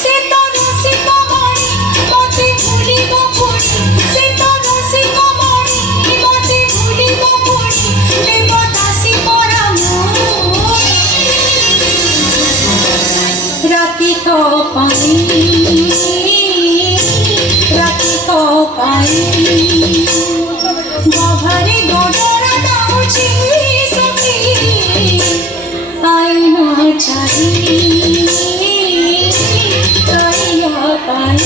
সে তো রসিক মণি মতে ভুলিব পুরি, সে তো রসিক মণি মতে ভুলিব পুরি, দেবদাসী পরাম রাতি তো পাই, রাতি তো পাই গভারে গডরা দাউছি সখী আইনা চাই তাইয়া পাই।